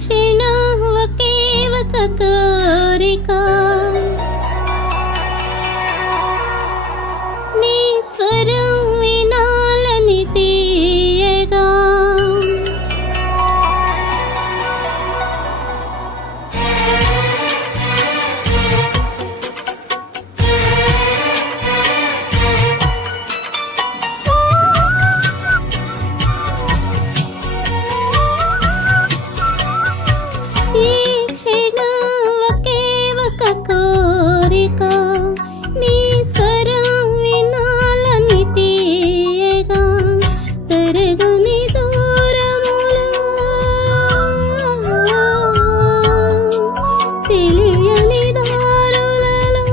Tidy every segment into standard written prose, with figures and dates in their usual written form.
క్షణం ఒకే ఒక కోరిక నీ స్వరం వినాలని తీయగా నీ స్వరం వినాలని తీయగా తరగని దూరములో తెలియని దారులలో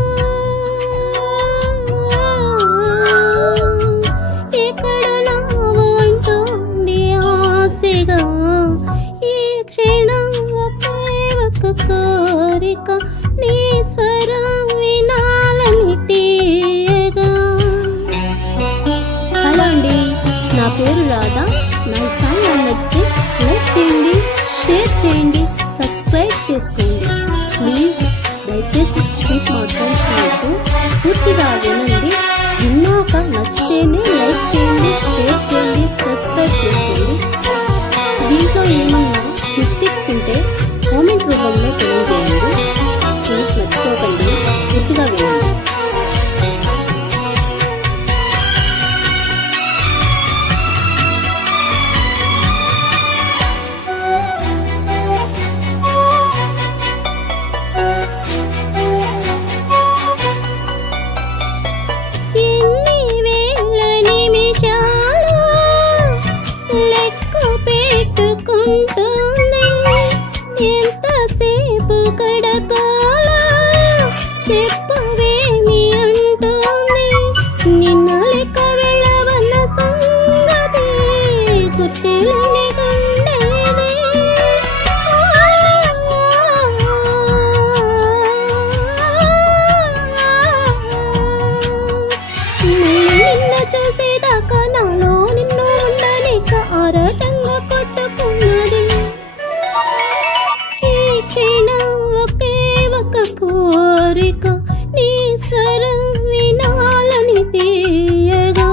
ఎక్కడ నావు అంటోంది ఆశగా ఈ క్షణం ఒకే ఒక కోరిక నీ స్వరం వినాలని తీయగా. హలో అండి, నా పేరు రాధా. నా ఛానల్ నచ్చితే లైక్ చేయండి, షేర్ చేయండి, సబ్స్క్రైబ్ చేసుకోండి. ప్లీజ్ దయచేసి స్క్రిప్ట్ మాత్రం చేయొద్దు, పూర్తిగా వినండి. విన్నాక నచ్చితేనే లైక్ చేయండి, షేర్ చేయండి, సబ్స్క్రైబ్ చేసుకోండి. దీంట్లో ఏమన్నా మిస్టేక్స్ ఉంటే కామెంట్ రూపంలో తెలియజేయండి. ప్లీజ్ మర్చిపోకండి, పూర్తిగా వినండి. ఎన్ని వేల నిమిషాలు లెక్క పెట్టుకుంటుంది, ఎంతసేపు గడపాలా చెప్పవేమి అంటుంది. నిన్న లెక్క వెళ్ళవన్న సంగతి గుర్తులని గుండేది. నిన్న చూసేదాకా నాలో నిన్ను ఉండలేక ఆరాటంగా కొట్టుకున్నది. ఈ క్షణం ఒకే ఒక కోరిక నీ స్వరం వినాలని తీయగా.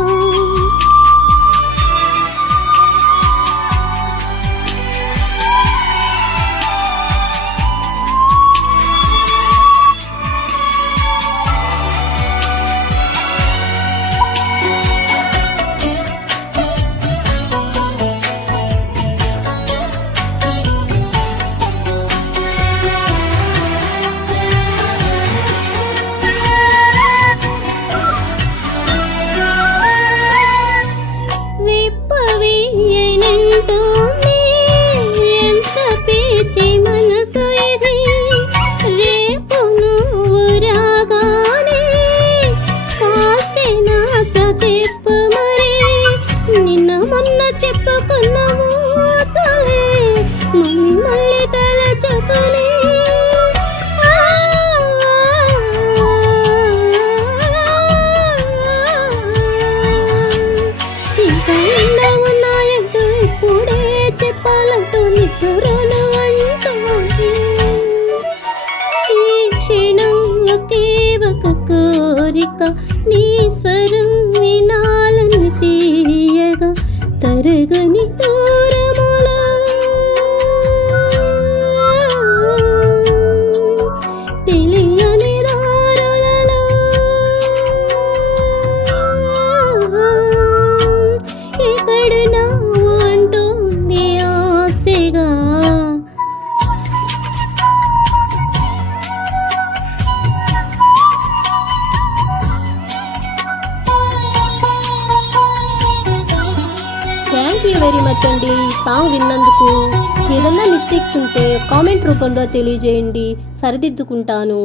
విప్పవేయనంటోంది ఎంత పిచ్చి మనసు ఇది. రేపు నువ్వు రాగానే కాస్తే నాచ చెప్పు మరి. నిన్న మొన్న చెప్పుకున్నావు అసలే మళ్ళీ మళ్ళీ తలచుకుని. ఇంకా ఎన్నో ఉన్నాయంటూ ఇప్పుడే చెప్పాలంటూ నిద్రలు అంటోంది. ఈ క్షణం ఒకే ఒక కోరిక నీ స్వరం వినాలని తీయగా తరగని దూరములో తెలియని దారులలో ఎక్కడ నావు అంటోంది ఆశగా. థ్యాంక్ యూ వెరీ మచ్ అండి సాంగ్ విన్నందుకు. ఏదన్నా మిస్టేక్స్ ఉంటే కామెంట్ రూపంలో తెలియజేయండి, సరిదిద్దుకుంటాను.